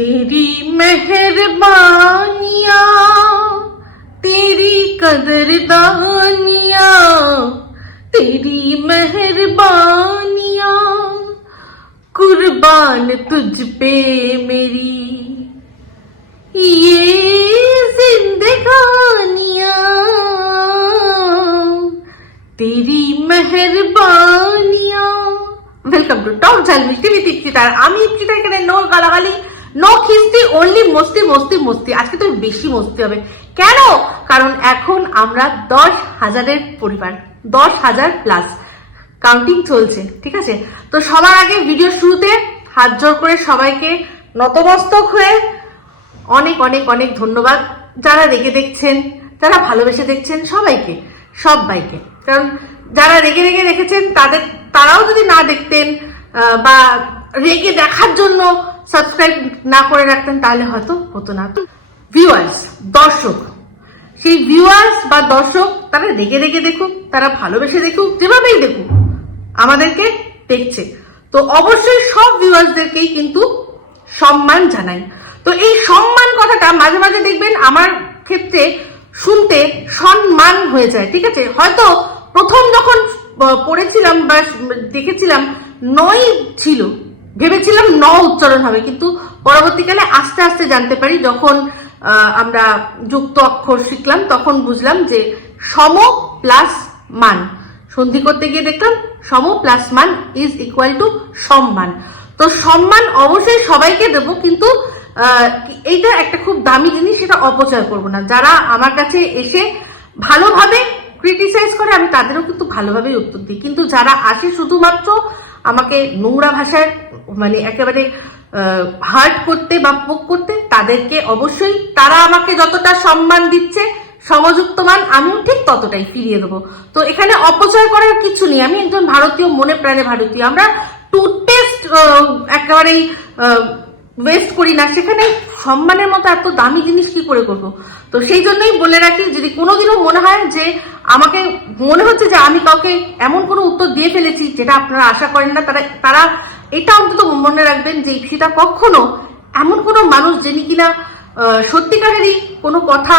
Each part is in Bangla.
तेरी मेहरबानियां तेरी कदरदानियां तेरी मेहरबानियां कुर्बान तुझ पे मेरी ये जिंदगानियां तेरी মেহরবানিয়া ওয়েলকাম টু টক ঝাল মিষ্টি বিথ ইপসিতার আমি ইপসিতা এখানে নো গালাগালি নো খিস্তি অনলি মস্তি মস্তি মস্তি আজকে তো বেশি মস্তি হবে। কেন? কারণ এখন আমরা দশ হাজারের পরিবার, দশ হাজার প্লাস কাউন্টিং চলছে, ঠিক আছে? তো সবার আগে ভিডিও শুরুতে হাত জোর করে সবাইকে নতমস্তক হয়ে অনেক অনেক অনেক ধন্যবাদ। যারা রেগে দেখছেন, যারা ভালোবেসে দেখছেন, সবাইকে সবাইকে। কারণ যারা রেগে রেগে দেখেছেন, তাদের, তারাও যদি না দেখতেন বা রেগে দেখার জন্য সাবস্ক্রাইব না করে রাখতেন, তাহলে হয়তো হতো না। ভিউয়ার্স দর্শক। সেই ভিউয়ার্স বা দর্শক, তারা রেগে রেগে দেখুক, তারা ভালোবেসে দেখুক, যেভাবেই দেখুক, আমাদেরকে দেখছে। তো অবশ্যই সব ভিউয়ার্সদেরকেই কিন্তু সম্মান জানাই। তো এই সম্মান কথাটা মাঝে মাঝে দেখবেন আমার ক্ষেত্রে শুনতে সম্মান হয়ে যায়, ঠিক আছে? হয়তো প্রথম যখন পড়েছিলাম বা দেখেছিলাম, নয় ছিল। ভেবেছিলাম ন উচ্চারণ হবে, কিন্তু পরবর্তীকালে আস্তে আস্তে জানতে পারি, যখন আমরা যুক্ত অক্ষর শিখলাম, তখন বুঝলাম যে সম প্লাস মান। সন্ধি করতে গিয়ে দেখলাম, সম প্লাস মান ইজ ইকুয়াল টু সম্মান। তো সম্মান অবশ্যই সবাইকে দেব, কিন্তু এইটা একটা খুব দামি জিনিস, সেটা অপচয় করব না। যারা আমার কাছে এসে ভালোভাবে ক্রিটিসাইজ করে, আমি তাদেরও কিন্তু ভালোভাবেই উত্তর দিই। কিন্তু যারা আসে শুধুমাত্র আমাকে নোংরা ভাষায় মানে একেবারে হার্ট করতে বা পোক করতে, তাদেরকে অবশ্যই তারা আমাকে যতটা সম্মান দিচ্ছে সমযুক্ত মান আমিও ঠিক ততটাই ফিরিয়ে দেবো। তো এখানে অপচয় করার কিছু নেই। আমি একজন ভারতীয়, মনে প্রাণে ভারতীয়। আমরা টুথপেস্ট একেবারেই ওয়েস্ট করি না, সেখানে সম্মানের মতো এত দামি জিনিস কি করে করব? তো সেই জন্যই বলে রাখি, যদি কোনোদিনও মনে হয় যে আমাকে, মনে হচ্ছে যে আমি কাউকে এমন কোনো উত্তর দিয়ে ফেলেছি যেটা আপনারা আশা করেন না, তারা তারা এটা অন্তত মনে রাখবেন যে সেটা কখনো এমন কোনো মানুষ যিনি কিনা সত্যিকারেরই কোনো কথা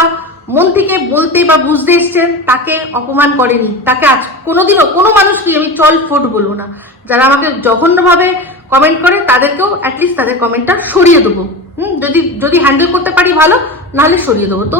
মন থেকে বলতে বা বুঝতে এসছেন, তাকে অপমান করেনি। তাকে আজ কোনোদিনও কোনো মানুষকে আমি চল ফোট বলব না। যারা আমাকে জঘন্যভাবে কমেন্ট করে তাদেরকেও অ্যাটলিস্ট তাদের কমেন্টটা সরিয়ে দেবো। হুম, যদি যদি হ্যান্ডেল করতে পারি ভালো, নাহলে সরিয়ে দেবো। তো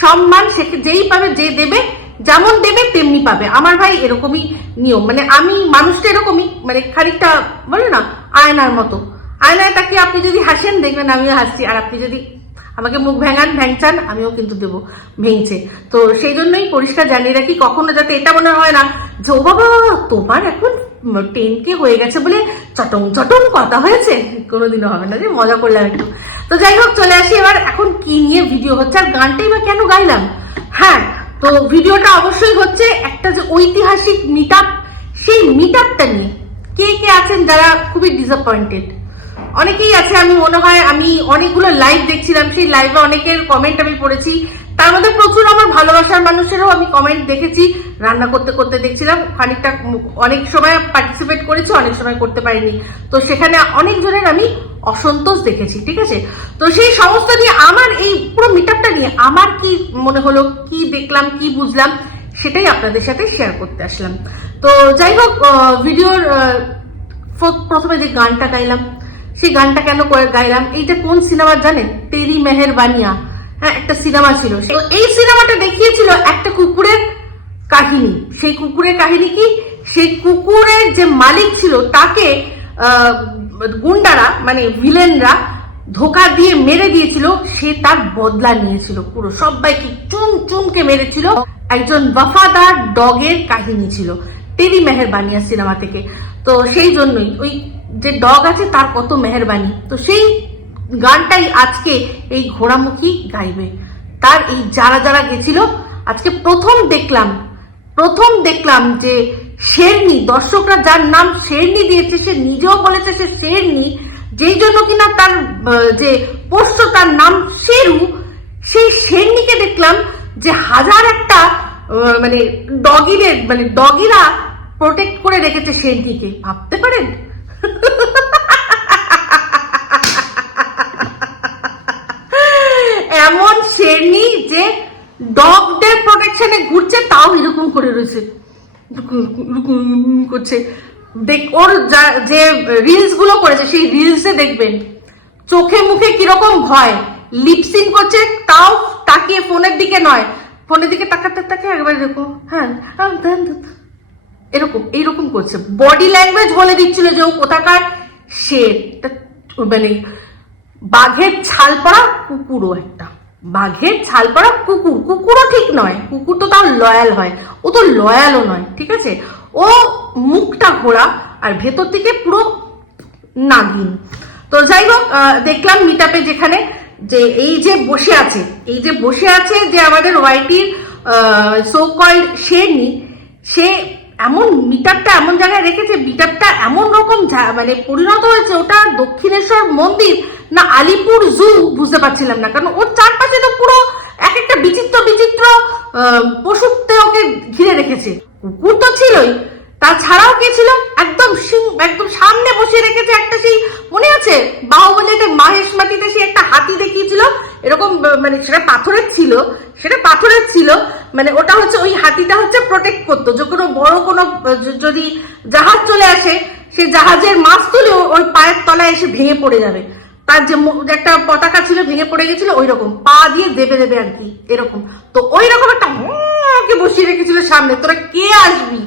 সম্মান সে যেই পাবে, যে দেবে, যেমন দেবে, তেমনি পাবে। আমার ভাই এরকমই নিয়ম। মানে আমি, মানুষটা এরকমই মানে খানিকটা বলে না, আয়নার মতো। আয়নায় তাকিয়ে আপনি যদি হাসেন, দেখবেন আমিও হাসছি। আর আপনি যদি আমাকে মুখ ভেঙান ভ্যাংচান আমিও কিন্তু দেবো ভেঙছে তো সেই জন্যই পরিষ্কার জানিয়ে রাখি, কখনো যাতে এটা মনে হয় না যে ও বাবা, তোমার এখন টেন কে হয়ে গেছে বলে চটং চটং কথা হয়েছে? কোনোদিনও হবে না যে মজা করলাম একটু। তো যাই হোক, চলে আসি এবার, এখন কি নিয়ে ভিডিও হচ্ছে আর গানটাই বা কেন গাইলাম? হ্যাঁ তো ভিডিওটা অবশ্যই হচ্ছে একটা যে ঐতিহাসিক মিট সেই মিট নিয়ে। কে কে আছেন যারা খুবই ডিসঅ্যাপয়েন্টেড অনেকেই আছে, আমি মনে হয় আমি অনেকগুলো লাইভ দেখছিলাম, সেই লাইভে অনেকের কমেন্ট আমি পড়েছি। তার মধ্যে প্রচুর আমার ভালোবাসার মানুষেরও আমি কমেন্ট দেখেছি, রান্না করতে করতে দেখছিলাম, খানিকটা অনেক সময় পার্টিসিপেট করেছি, অনেক সময় করতে পারিনি। তো সেখানে অনেক জনের আমি অসন্তোষ দেখেছি, ঠিক আছে? তো সেই সমস্ত নিয়ে আমার এই পুরো মিটারটা নিয়ে আমার কি মনে হলো, কি দেখলাম, কি বুঝলাম, সেটাই আপনাদের সাথে শেয়ার করতে আসলাম। তো যাই হোক ভিডিওর প্রথমে যে গানটা গাইলাম সেই গানটা কেন করে গাইলাম? এইটা কোন সিনেমার জানেন? তেরি মেহেরবানিয়া হ্যাঁ একটা সিনেমা ছিল। এই সিনেমাটা দেখিয়েছিল একটা কুকুরের কাহিনী। সেই কুকুরের কাহিনী কি? সেই কুকুরের যে মালিক ছিল, তাকে গুন্ডারা মানে ভিলেনরা ধোকা দিয়ে মেরে দিয়েছিল। সে তার বদলা নিয়েছিল পুরো। সবাইকে চুন চুনকে মেরেছিল। একজন ওয়াফাদার ডগের কাহিনী ছিল। তেরি মেহেরবানিয়া সিনেমা থেকে। তো সেই জন্যই ওই যে ডগ আছে তার কত মেহেরবানি। তো সেই গানটাই আজকে এই ঘোড়ামুখী গাইবে। তার এই যারা যারা গেছিল, আজকে প্রথম দেখলাম প্রথম দেখলাম যে শেরনি, দর্শকরা যার নাম শেরনি দিয়েছে, সে নিজেও বলেছে সে শেরনি, যেই জন্য কিনা তার যে পোস্ট তার নাম শেরু, সেই শেরনিকে দেখলাম যে হাজার একটা মানে ডগিদের মানে ডগিরা প্রোটেক্ট করে রেখেছে শেরনিকে। ভাবতে পারেন? এমন শেরনি যে ডগদের প্রোটেকশনে ঘুরছে, তাও এরকম করে রয়েছে। করছে। দেখ, ওর যে রিলসগুলো করেছে, সেই রিলসে দেখবেন, চোখে মুখে কীরকম ভয় লিপসিং করছে, তাও তাকিয়ে ফোনের দিকে নয়। ফোনের দিকে তাকাতে তাকে একবার দেখো হ্যাঁ।, হ্যাঁ, হ্যাঁ, হ্যাঁ এরকম, এইরকম করছে। বডি ল্যাঙ্গুয়েজ বলে দিচ্ছিল যে ও কোথাকার, সে মানে বাঘের ছাল পড়া কুকুরও একটা। বাঘের ছাল পড়া কুকুর, কুকুরও ঠিক নয়, কুকুর তো তার লয়াল হয়। ও তো লয়ালও নয়, ঠিক আছে? ও মুখটা ঘোরা আর ভেতর থেকে পুরো নাগিন। তো যাই হোক দেখলাম মিটাপে যেখানে যে এই যে বসে আছে, এই যে বসে আছে যে আমাদের ওয়াইটির সো কল্ড শেরনি, সে এমন মিটারটা এমন জায়গায় রেখেছে মিটারটা এমন রকম মানে পরিণত হয়েছে ওটা দক্ষিণেশ্বর মন্দির না আলিপুর জু বুঝতে পারছিলাম না। কারণ ওর চারপাশে তো পুরো এক একটা বিচিত্র বিচিত্র আহ, পশুত্বে ওকে ঘিরে রেখেছে। কুকুর তো ছিলই তাছাড়াও কে ছিল? একদম সিং একদম সামনে বসিয়ে রেখেছে একটা সেই মনে আছে? বাহুবলীতে মাহেশ মাটিতে সে একটা হাতি দেখিয়েছিল এরকম মানে সেটা পাথরের ছিল সেটা পাথরের ছিল মানে ওটা হচ্ছে ওই হাতিটা হচ্ছে প্রোটেক্ট করতো। যে কোনো বড় কোনো, যদি জাহাজ চলে আসে, সে জাহাজের মাছ তুলে ওই পায়ের তলায় এসে ভেঙে পড়ে যাবে। তার যে একটা পতাকা ছিল, ভেঙে পড়ে গেছিল ওই রকম পা দিয়ে দেবে দেবে আর কি, এরকম। তো ওই রকম একটা কে বসিয়ে রেখেছিল সামনে। তোরা কে আসবি?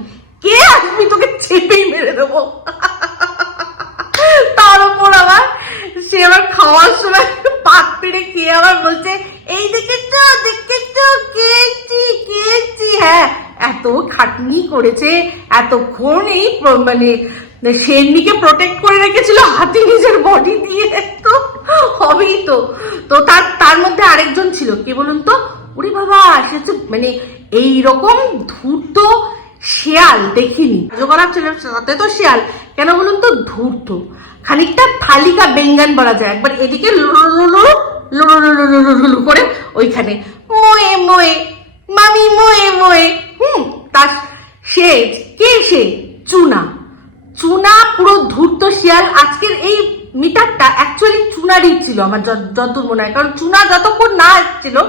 কে আসবি? তোকে চেপেই মেরে দেবো। তার উপর আবার সে আবার খাওয়ার সময় পাত পেড়ে খেয়ে আবার বলছে এই দেখেছ দেখেছ কেছি কেছি হ্যাঁ এত খাটনি করেছে, এতক্ষণ এই মানে শেরনিকে প্রোটেক্ট করে রেখেছিল হাতি নিজের বডি দিয়ে, তো হবেই তো। তো তার তার মধ্যে আরেকজন ছিল, কে বলুন তো? ওরে বাবা, সে মানে এইরকম ধূর্ত শেয়াল, দেখিনি। জগন্নাথ ছিল সাথে তো শেয়াল, কেন বলুন তো? ধূর্ত। খানিকটা থালিকা বেঙ্গান বলা যায়, একবার এদিকে লুলুলুলু, লুলুলুলুলুলু করে ওইখানে মোয়ে মোয়ে মামি মোয়ে মোয়ে হুম তার সে কে সে? চুনা। চুনা পুরো ধূর্ত শিয়াল। আজকের এই মিটারটা অ্যাকচুয়ালি চুনারই ছিল আমার যত- যতদূর মনে হয়। কারণ চুনা যতক্ষণ না আসছিল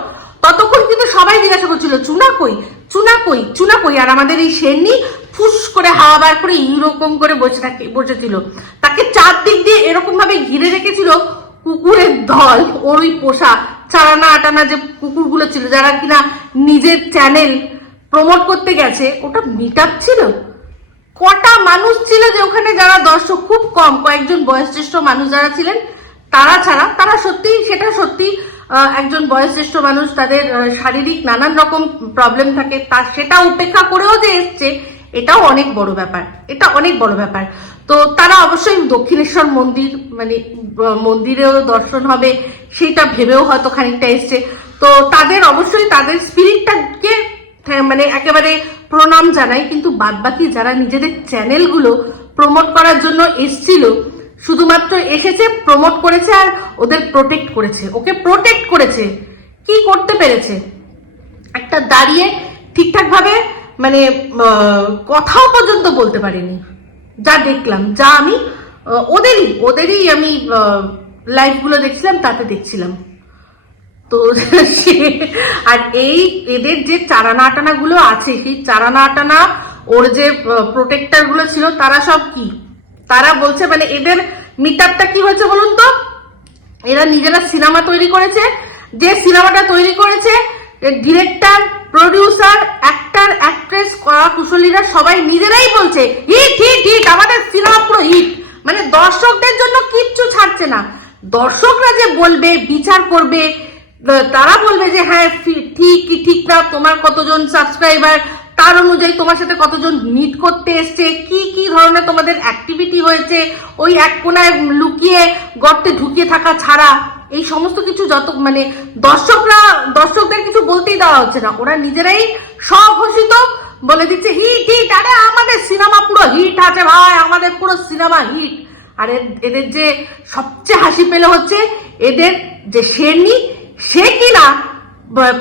ততক্ষণ কিন্তু সবাই জিজ্ঞাসা করছিল চুনা কই? চুনা কই? চুনা কই? আর আমাদের এই শেরনি ফুস করে হাওয়া বার করে এইরকম করে বসে থাকে বসেছিল। তাকে চারদিক দিয়ে এরকম ভাবে ঘিরে রেখেছিল কুকুরের দল, ওর ওই পোষা। চারানা আটানা যে কুকুরগুলো ছিল, যারা কিনা নিজের চ্যানেল প্রমোট করতে গেছে, ওটা মিটার ছিল? কটা মানুষ ছিল যে ওখানে যারা দর্শক খুব কম, কয়েকজন বয়োজ্যেষ্ঠ মানুষ যারা ছিলেন, তারা ছাড়া, তারা সত্যি সেটা সত্যি একজন বয়োজ্যেষ্ঠ মানুষ, তাদের শারীরিক নানান রকম প্রবলেম থাকে, তা সেটা উপেক্ষা করেও যে এসছে, এটাও অনেক বড় ব্যাপার, এটা অনেক বড় ব্যাপার। তো তারা অবশ্যই দক্ষিণেশ্বর মন্দির মানে মন্দিরেও দর্শন হবে সেটা ভেবেও হয়তো খানিকটা এসছে। তো তাদের অবশ্যই তাদের স্পিরিটটাকে হ্যাঁ, মানে একেবারে প্রণাম জানাই কিন্তু বাদবাকি যারা নিজেদের চ্যানেলগুলো প্রমোট করার জন্য এসছিল শুধুমাত্র এসেছে প্রমোট করেছে আর ওদের প্রোটেক্ট করেছে। ওকে প্রোটেক্ট করেছে। কি করতে পেরেছে? একটা দাঁড়িয়ে ঠিকঠাক ভাবে মানে কথাও পর্যন্ত বলতে পারিনি। যা দেখলাম, যা আমি ওদেরই ওদেরই আমি লাইফগুলো দেখছিলাম, তাতে দেখছিলাম। তো সে- আর এই এদের যে চারানা আটানা গুলো আছে, সেই চারানা আটানা ওর যে প্রোটেক্টরগুলো ছিল, তারা সব কি? তারা বলছে মানে এদের মিট আপটা কি হয়েছে বলুন তো? এরা নিজেরা সিনেমা তৈরি করেছে। যে সিনেমাটা তৈরি করেছে ডিরেক্টর প্রডিউসার অ্যাক্টার অ্যাক্ট্রেস করা কুশলীরা সবাই নিজেরাই বলছে, হিট হিট হিট, আমাদের সিনেমা পুরো হিট। মানে দর্শকদের জন্য কিচ্ছু ছাড়ছে না। দর্শকরা যে বলবে, বিচার করবে তারা বলবে যে হ্যাঁ ঠিক কি, ঠিক না, তোমার কতজন সাবস্ক্রাইবার, তার অনুযায়ী তোমার সাথে কতজন মিট করতে এসছে, কি কি ধরনের তোমাদের অ্যাক্টিভিটি হয়েছে? ওই এক কোনায় লুকিয়ে গর্তে ঢুকিয়ে থাকা ছাড়া এই সমস্ত কিছু যত মানে দর্শকরা, দর্শকদের কিছু বলতেই দেওয়া হচ্ছে না। ওরা নিজেরাই স্বঘোষিত বলে দিচ্ছে, হিট হিট, আরে আমাদের সিনেমা পুরো হিট আছে ভাই, আমাদের পুরো সিনেমা হিট। আর এদের যে সবচেয়ে হাসি পেলে হচ্ছে, এদের যে শেরনি, সে কিনা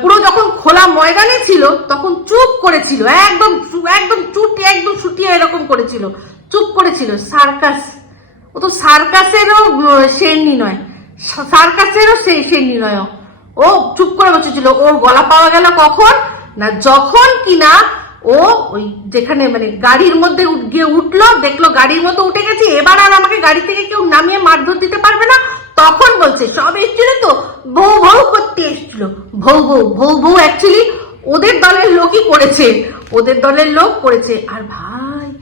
পুরো যখন খোলা ময়দানে ছিল, তখন চুপ করেছিল, একদম একদম চুটি, একদম ছুটিয়ে এরকম করেছিল, চুপ করেছিল, সার্কাস। ও তো সার্কাসেরও শেরনি নয়। সার্কাসেরও সেই সেই নির্ণয়। ও। চুপ করে বসেছিল। ওর গলা পাওয়া গেল কখন? না যখন কিনা ও ওই যেখানে মানে গাড়ির মধ্যে গিয়ে উঠল, দেখল গাড়ির মধ্যে উঠে গেছি। এবার আর আমাকে গাড়ি থেকে কেউ নামিয়ে মারধর দিতে পারবে না। তখন বলছে, সব এসেছিল তো? বউ বউ করতে এসেছিল। বউ বউ বউ বউ অ্যাকচুয়ালি ওদের দলের লোকই করেছে। ওদের দলের লোক করেছে। আর ভাই,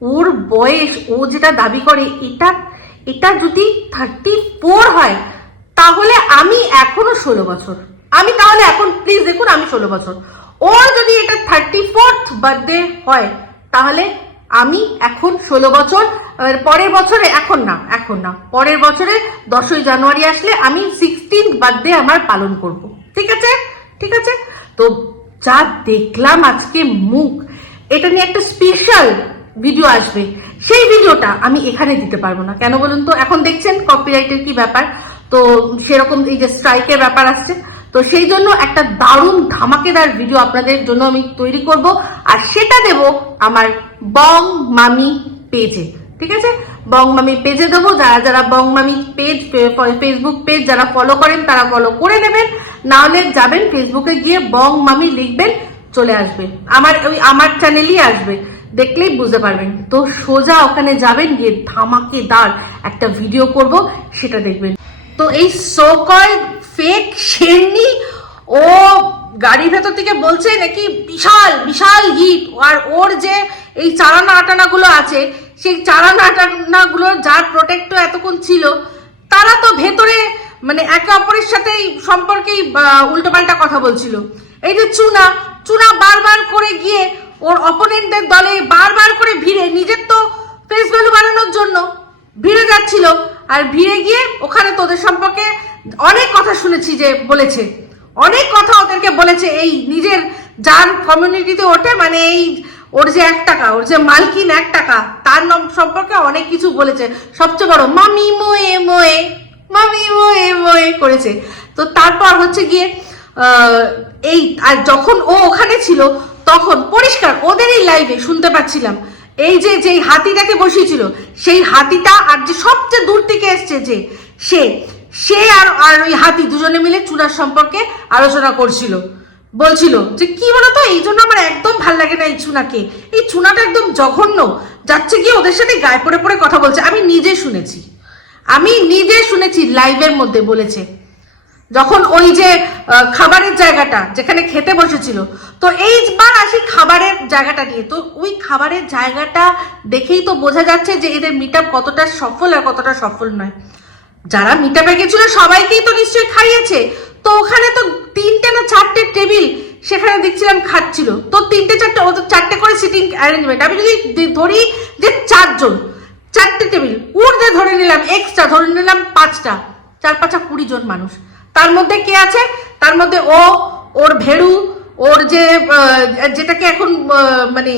ওর বয়স, ও যেটা দাবি করে, এটা এটা যদি থার্টি ফোর হয়, তাহলে আমি এখনও ষোলো বছর। আমি তাহলে এখন প্লিজ দেখুন, আমি ষোলো বছর। ওর যদি এটা থার্টি ফোর্থ বার্থডে হয়, তাহলে আমি এখন ষোলো বছর পরের বছরে এখন না এখন না। পরের বছরে দশই জানুয়ারি আসলে আমি সিক্সটিন বার্থডে আমার পালন করব। ঠিক আছে? ঠিক আছে? তো যা দেখলাম আজকে মুখ, এটা নিয়ে একটা স্পেশাল ভিডিও আসবে। সেই ভিডিওটা আমি এখানে দিতে পারব না। কেন বলুন তো? এখন দেখছেন কপিরাইটের কি ব্যাপার? তো সেরকম এই যে স্ট্রাইকের ব্যাপার আসছে। তো সেই জন্য একটা দারুণ ধামাকেদার ভিডিও আপনাদের জন্য আমি তৈরি করব। আর সেটা দেব আমার বং মামি পেজে ঠিক আছে? বং মামি পেজে দেবো। যারা যারা Bong Mami page Facebook page যারা ফলো করেন, তারা ফলো করে নেবেন। না হলে যাবেন ফেসবুকে গিয়ে বং মামি লিখবেন, চলে আসবে। আমার ওই, আমার চ্যানেলই আসবে। দেখলেই বুঝতে পারবেন। তো সোজা ওখানে যাবেন, গিয়ে ধামাকেদার একটা ভিডিও করব, সেটা দেখবেন। তো এই সোকল ফেক শেরনি, ও গাড়ির ভেতর থেকে বলছে নাকি বিশাল বিশাল হিট। আর ওর যে এই চারানা আটানাগুলো আছে, সেই চারানা আটানাগুলো যার প্রোটেক্ট এতক্ষণ ছিল, তারা তো ভেতরে মানে একে অপরের সাথেই সম্পর্কেই উল্টো পাল্টা কথা বলছিল। এই যে চুনা চুনা বারবার করে গিয়ে ওর অপোনেন্টদের দলে বারবার করে ভিড়ে, নিজের তো ফেস ভ্যালু বানানোর জন্য ভিড়ে যাচ্ছিল। আর ভিড়ে গিয়ে ওখানে তোদের সম্পর্কে অনেক কথা শুনেছি যে বলেছে। অনেক কথা ওদেরকে বলেছে, এই নিজের যার কমিউনিটিতে ওঠে মানে এই ওর যে এক টাকা, ওর যে মালকিন এক টাকা, তার নাম সম্পর্কে অনেক কিছু বলেছে। সবচেয়ে বড়, মামি মোয়ে মোয়ে, মামি মোয়ে মোয়ে করেছে। তো তারপর হচ্ছে গিয়ে এই, আর যখন ও ওখানে ছিল তখন পরিষ্কার ওদেরই লাইভে শুনতে পাচ্ছিলাম। এই যে, যেই হাতিটাকে বসিয়েছিল, সেই হাতিটা আর যে সবচেয়ে দূর থেকে এসছে যে, সে সে আর আর ওই হাতি দুজনে মিলে চুনার সম্পর্কে আলোচনা করছিল। বলছিল যে, কি বলতো? এই জন্য আমার একদম ভালো লাগে না এই চুনাকে। এই চুনাটা একদম জঘন্য। যাচ্ছে গিয়ে ওদের সাথে গায়ে পড়ে পড়ে কথা বলছে। আমি নিজে শুনেছি। আমি নিজে শুনেছি লাইভের মধ্যে বলেছে। যখন ওই যে খাবারের জায়গাটা যেখানে খেতে বসেছিল, তো এইবার আসি খাবারের জায়গাটা নিয়ে। তো ওই খাবারের জায়গাটা দেখেই তো বোঝা যাচ্ছে যে এদের মিট কতটা সফল আর কতটা সফল নয়। যারা মিট আপে গেছিল সবাইকেই তো নিশ্চয়ই খাইয়েছে। তো ওখানে তো তিনটে না চারটে টেবিল সেখানে দেখছিলাম খাচ্ছিল। তো তিনটে চারটে, ও তো চারটে করে সিটিং অ্যারেঞ্জমেন্ট আমি যদি ধরি যে চারজন, চারটে টেবিল উর্ধে ধরে নিলাম এক্সট্রা ধরে নিলাম পাঁচটা, চার পাঁচা কুড়ি জন মানুষ। তার মধ্যে কে আছে? তার মধ্যে ও, ওর ভেড়ু, ওর যে যেটাকে এখন মানে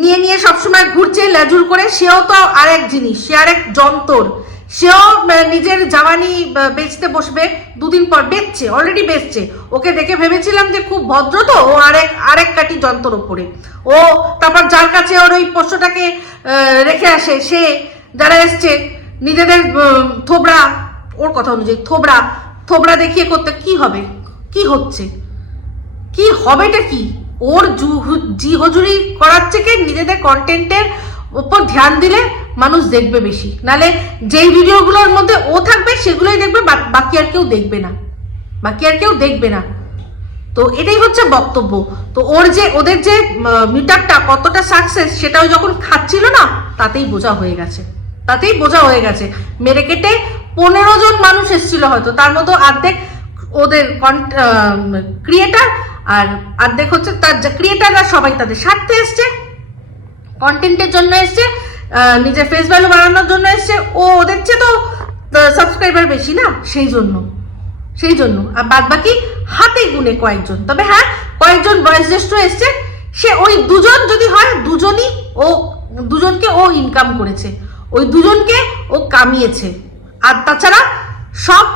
নিয়ে নিয়ে সবসময় ঘুরছে, লেজুর করে, সেও তো আরেক জিনিস, সে আরেক যন্তর। সেও নিজের জামানি বেচতে বসবে, দুদিন পর বেচছে অলরেডি বেচছে। ওকে দেখে ভেবেছিলাম যে খুব ভদ্র তো, ও আরেক আরেক কাটি যন্ত্র ওপরে ও, তারপর যার কাছে ওর ওই পোষ্যটাকে রেখে আসে, সে যারা এসছে, নিজেদের থোবড়া, ওর কথা অনুযায়ী, থোবড়া থোবড়া দেখিয়ে করতে কি হবে? কি হচ্ছে? কি হবেটা কি? ওর জু- হজুরি করার থেকে নিজেদের কন্টেন্টের উপর ধ্যান দিলে মানুষ দেখবে বেশি। নালে যেই ভিডিওগুলোর মধ্যে ও থাকবে, সেগুলোই দেখবে বাকি আর কেউ দেখবে না। বাকি আর কেউ দেখবে না। তো এটাই হচ্ছে বক্তব্য। তো ওর যে, ওদের যে মিটারটা কতটা সাকসেস সেটাও যখন খাচ্ছিল না, তাতেই বোঝা হয়ে গেছে। তাতেই বোঝা হয়ে গেছে। মেরে কেটে পনেরো জন মানুষ এসেছিল হয়তো। তার মধ্যে অর্ধেক ওদের ক্রিয়েটার আর অর্ধেক হচ্ছে তার ক্রিয়েটাররা সবাই তাদের স্বার্থে এসছে কন্টেন্টের জন্য এসছে নিজের ফেস ভ্যালু বাড়ানোর জন্য এসছে। ও ওদের চেয়ে তো সাবস্ক্রাইবার বেশি না? সেই জন্য। সেই জন্য। আর বাদ বাকি হাতে গুনে কয়েকজন। তবে হ্যাঁ কয়েকজন বয়োজ্যেষ্ঠ এসছে। সে ওই দুজন যদি হয়, দুজনই ও দুজনকে ও ইনকাম করেছে। ওই দুজনকে ও কামিয়েছে। আর তাছাড়া সব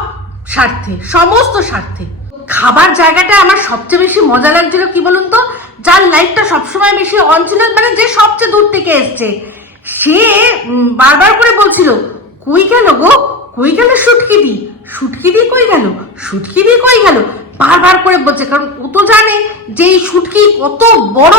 স্বার্থে, সমস্ত স্বার্থে। খাবার জায়গাটা আমার সবচেয়ে বেশি মজা লাগছিল কি বলুন তো? যার লাইফটা সবসময় বেশি অন ছিল মানে যে সবচেয়ে দূর থেকে এসছে। সে বারবার করে বলছিল, কই গেল গো? কই গেল সুটকি দি? সুটকি দি কই গেল? সুটকি দি কই গেল? বারবার করে বলছে, কারণ ও তো জানে যে এই সুটকি কত বড়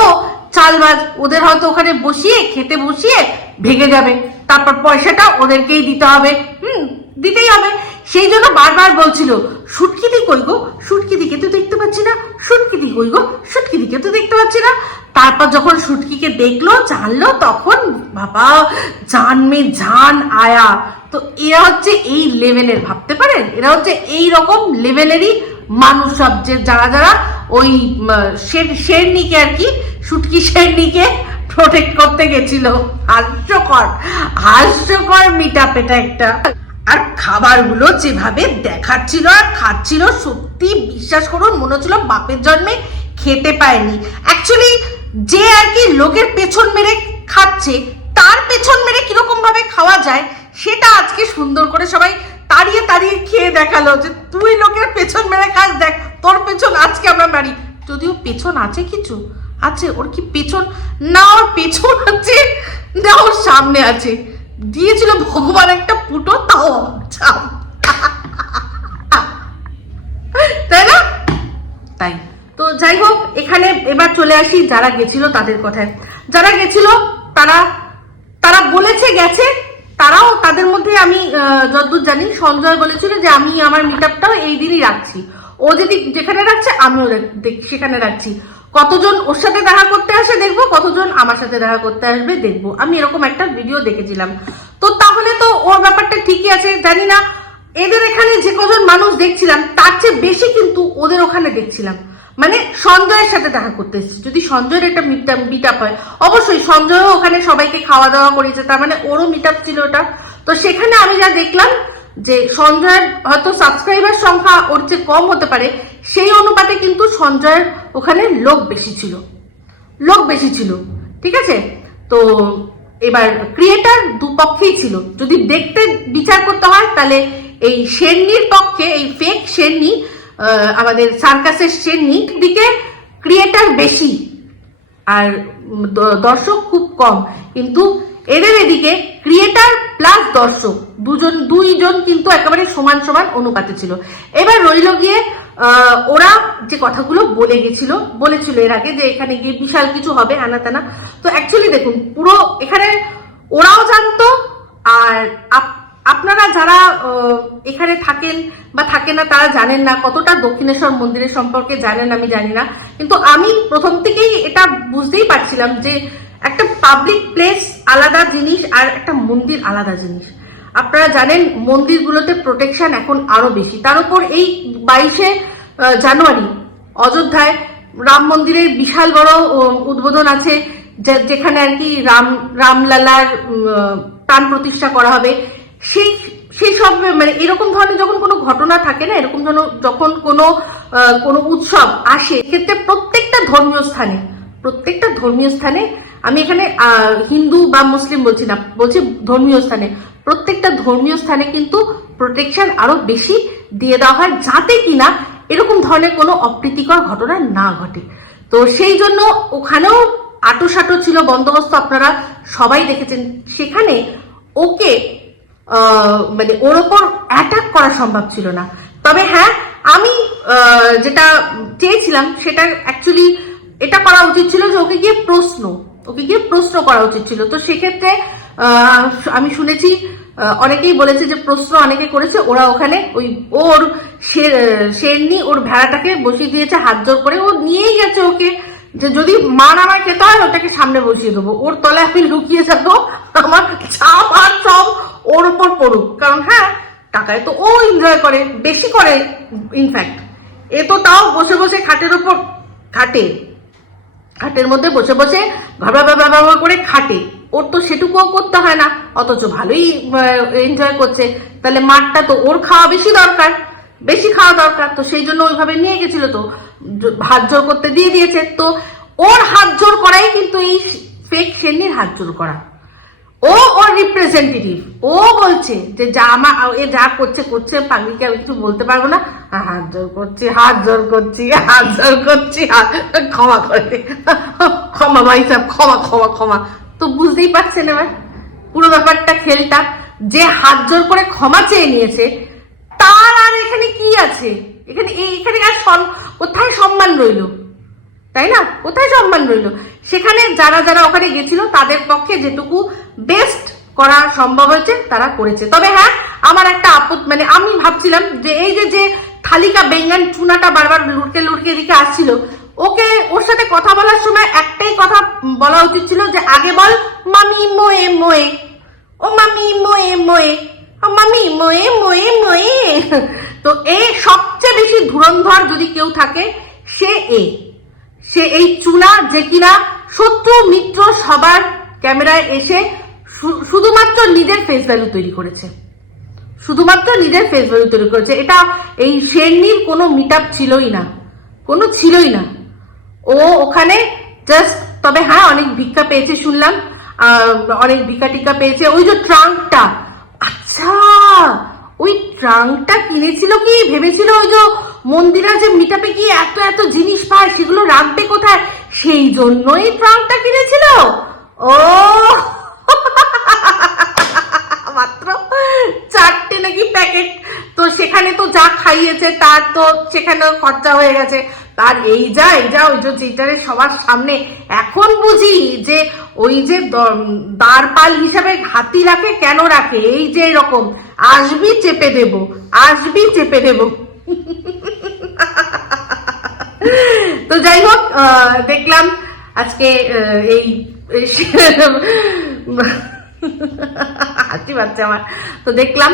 চালবাজ। ওদের হয়তো ওখানে বসিয়ে, খেতে বসিয়ে ভেঙে যাবে। তারপর পয়সাটা ওদেরকেই দিতে হবে। হুম? দিতেই হবে। সেই জন্য বারবার বলছিল সুটকিদি কই গো? সুটকিদিকে তো দেখতে পাচ্ছি না। সুটকিদি কই গো? সুটকিদিকে তো দেখতে পাচ্ছি না। তারপর যখন সুটকিকে দেখল, জানলো, তখন বাবা জান মে জান আয়া। তো এরা হচ্ছে এই লেভেলের ভাবতে পারেন? এরা হচ্ছে এই রকম লেভেলেরই মানুষ সব যে, যারা যারা ওই শের, শেরনিকে আর কি, সুটকি শেরনিকে প্রোটেক্ট করতে গেছিল। হাস্যকর হাস্যকর মিটা পেটা একটা। আর খাবারগুলো যেভাবে দেখাচ্ছিল আর খাচ্ছিল, সত্যি বিশ্বাস করুন, মনে হচ্ছিল বাপের জন্মে খেতে পায়নি। অ্যাকচুয়ালি যে আর কি লোকের পেছন মেরে খাচ্ছে, তার পেছন মেরে কীরকম ভাবে খাওয়া যায়, সেটা আজকে সুন্দর করে সবাই তাড়িয়ে তাড়িয়ে খেয়ে দেখাল যে, তুই লোকের পেছন মেরে খাস, দেখ, তোর পেছন আজকে আমরা মারি। যদিও পেছন আছে কিছু, আছে, ওর কি পেছন? না, ওর পেছন আছে, না, ওর সামনে আছে। দিয়েছিল ভগবান একটা পুটো তাও ছাপ। তাই না? তাই। তো যাই হোক এখানে এবার চলে আসি যারা গেছিল তাদের কথায়। যারা গেছিল তারা তারা বলেছে গেছে। তারাও তাদের মধ্যে আমি যতদূর জানি সঞ্জয় বলেছিল যে আমি আমার মিট আপটাও এই দিনই রাখছি। ও যদি যেখানে রাখছে আমিও সেখানে রাখছি। কতজন ওর সাথে দেখা করতে আসে দেখব, কতজন আমার সাথে দেখা করতে আসবে দেখব। আমি এরকম একটা ভিডিও দেখেছিলাম। তো তাহলে তো ওর ব্যাপারটা ঠিকই আছে, জানি না। এদের এখানে যে কজন মানুষ দেখছিলাম, তার চেয়ে বেশি কিন্তু ওদের ওখানে দেখছিলাম। মানে সঞ্জয়ের সাথে দেখা করতে এসেছি। যদি সঞ্জয়ের একটা মিট আপ হয়, অবশ্যই সঞ্জয়ও ওখানে সবাইকে খাওয়া দাওয়া করেছে তার মানে ওরও মিট আপ ছিল ওটা। তো সেখানে আমি যা দেখলাম যে সঞ্জয়ের হয়তো সাবস্ক্রাইবার সংখ্যা ওর চেয়ে কম হতে পারে। সেই অনুপাতে কিন্তু সঞ্জয়ের ওখানে লোক বেশি ছিল। লোক বেশি ছিল, ঠিক আছে? তো এবার ক্রিয়েটার দুপক্ষেই ছিল। যদি দেখতে বিচার করতে হয়, তাহলে এই শেরনির পক্ষে, এই ফেক শেরনি আমাদের সার্কাসের শেরনি দিকে ক্রিয়েটার বেশি। আর দর্শক খুব কম। কিন্তু এদের এদিকে ক্রিয়েটার প্লাস দর্শক, দুজন, দুইজন কিন্তু একেবারে সমান সমান অনুপাতে ছিল। এবার রইল গিয়ে ওরা যে কথাগুলো বলে গেছিল, বলেছিল এর আগে যে এখানে গিয়ে বিশাল কিছু হবে আনা তানা তো অ্যাকচুয়ালি দেখুন, পুরো এখানে ওরাও জানতো, আর আপনারা যারা এখানে থাকেন বা থাকেন না, তারা জানেন না কতটা দক্ষিণেশ্বর মন্দিরের সম্পর্কে, জানেন আমি জানি না। কিন্তু আমি প্রথম থেকেই এটা বুঝতেই পারছিলাম যে একটা পাবলিক প্লেস আলাদা জিনিস আর একটা মন্দির আলাদা জিনিস। আপনারা জানেন মন্দিরগুলোতে প্রোটেকশন এখন আরও বেশি। তার উপর এই বাইশে জানুয়ারি অযোধ্যায় রাম মন্দিরের বিশাল বড় উদ্বোধন আছে যেখানে আর কি রাম, রামলালার প্রাণ প্রতিষ্ঠা করা হবে। সেই সেই সব মানে এরকম ধরনের যখন কোনো ঘটনা থাকে না, এরকম যেন যখন কোনো কোনো উৎসব আসে ক্ষেত্রে প্রত্যেকটা ধর্মীয় স্থানে, প্রত্যেকটা ধর্মীয় স্থানে, আমি এখানে হিন্দু বা মুসলিম বলছি না, বলছি ধর্মীয় স্থানে প্রত্যেকটা ধর্মীয় স্থানে কিন্তু প্রোটেকশন আরও বেশি দিয়ে দেওয়া হয় যাতে কিনা এরকম ধরনের কোনো অপ্রীতিকর ঘটনা না ঘটে। তো সেই জন্য ওখানেও আটো সাটো ছিল বন্দোবস্ত আপনারা সবাই দেখেছেন। সেখানে ওকে মানে ওর ওপর অ্যাটাক করা সম্ভব ছিল না। তবে হ্যাঁ আমি যেটা চেয়েছিলাম সেটা অ্যাকচুয়ালি এটা করা উচিত ছিল যে ওকে গিয়ে প্রশ্ন, ওকে গিয়ে প্রশ্ন করা উচিত ছিল। তো সেক্ষেত্রে আমি শুনেছি অনেকেই বলেছে যে প্রশ্ন অনেকে করেছে, ওরা ওখানে ওই ওর শেরনি ওর ভেড়াটাকে বসিয়ে দিয়েছে, হাত জোর করে, ও নিয়েই গেছে ওকে। যে যদি মার আমার খেতে হয় ওটাকে সামনে বসিয়ে দেবো। ওর তলায় আমি লুকিয়ে যাব, আমার চাপ আর সব ওর উপর পড়ুক। কারণ হ্যাঁ টাকায় তো ও এনজয় করে, বেশি করে ইনফ্যাক্ট এ তো তাও বসে বসে খাটের উপর খাটে। খাটের মধ্যে বসে বসে ভাবা ভাবা ভাবা করে খাটে। ওর তো সেটুকুও করতে হয় না অথচ ভালোই এনজয় করছে। তাহলে মাঠটা তো ওর খাওয়া বেশি দরকার বেশি খাওয়া দরকার তো সেই জন্য ওইভাবে নিয়ে গেছিল তো। হাত জোর করতে দিয়ে দিয়েছে। তো ওর হাত জোর করাই কিন্তু এই ফেক সেন্নির হাত জোর করা। ও ওর রিপ্রেজেন্টেটিভ ও বলছে যে যা আমার এ যা করছে করছে পাগলিকে আমি কিছু বলতে পারব না। আহ, হাত জোর করছি হাত জোর করছি হাত জোর করছি ক্ষমা করে। ক্ষমা ভাই সাহেব ক্ষমা ক্ষমা ক্ষমা। তো বুঝতেই পারছেন এবার? পুরো ব্যাপারটা খেলটা, যে হাত জোর করে ক্ষমা চেয়ে নিয়েছে, তার আর এখানে কি আছে? এখানে এখানে আর কোথায় সম্মান রইল? তাই না? কোথায় সম্মান রইল? সেখানে যারা যারা ওখানে গেছিল, তাদের পক্ষে যেটুকু বেস্ট করা সম্ভব হয়েছে, তারা করেছে। তবে হ্যাঁ আমার একটা আপত মানে আমি ভাবছিলাম যে এই যে যে থালিকা বেঙ্গান চুনাটা বারবার লুটকে লুটকে এদিকে আসছিল ওকে, ওর সাথে কথা বলার সময় একটাই কথা বলা উচিত ছিল যে, আগে বল, মামি মোয়ে মোয়ে। ও মামি মোয়ে মোয়ে, ও মামি মোয়ে মোয়ে মোয়ে। তো এ সবচেয়ে বেশি ধুরন্ধর যদি কেউ থাকে, সে এ। সে এই চুনা যে কিনা শত্রু, মিত্র সবার ক্যামেরায় এসে শুধুমাত্র নিজের ফেস ভ্যালু তৈরি করেছে। শুধুমাত্র নিজের ফেস ভ্যালু তৈরি করেছে। এটা এই শেরনির কোনো মিট ছিলই না। কোনো ছিলই না। ও ওখানে জাস্ট তবে হ্যাঁ অনেক ভিক্ষা পেয়েছে শুনলাম অনেক ভিক্ষা টিকা পেয়েছে। ওই যে ট্রাঙ্কটা আচ্ছা ওই ট্রাঙ্কটা কিনেছিল কি? ভেবেছিল ওই যে মন্দিরা যে মিটাপে কি এত এত জিনিস পায়, সেগুলো রাখবে কোথায়? সেই জন্যই ট্রাঙ্কটা কিনেছিল। ও! মাত্র চারটে নাকি প্যাকেট। তো সেখানে তো যা খাইয়েছে, তার তো সেখানে খরচা হয়ে গেছে। তার এই যা এই যা, ওই যে যেটারে সবার সামনে। এখন বুঝি যে ওই যে দ- দ্বারপাল হিসাবে হাতি রাখে কেন রাখে? এই যে এরকম, আসবি চেপে দেব, আসবি চেপে দেব। তো যাই হোক দেখলাম আজকে এই হাসি পাচ্ছে আমার। তো দেখলাম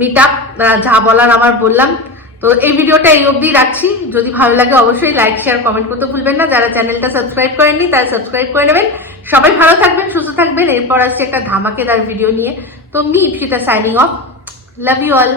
মিট আপ যা বলার আমার বললাম। তো এই ভিডিওটা এই অবধি রাখছি। যদি ভালো লাগে অবশ্যই লাইক শেয়ার কমেন্ট করতে ভুলবেন না। যারা চ্যানেলটা সাবস্ক্রাইব করেননি, তারা সাবস্ক্রাইব করে নেবেন। সবাই ভালো থাকবেন, সুস্থ থাকবেন। এরপর আসছে একটা ধামাকেদার ভিডিও নিয়ে। তো me Ipsita signing off love you all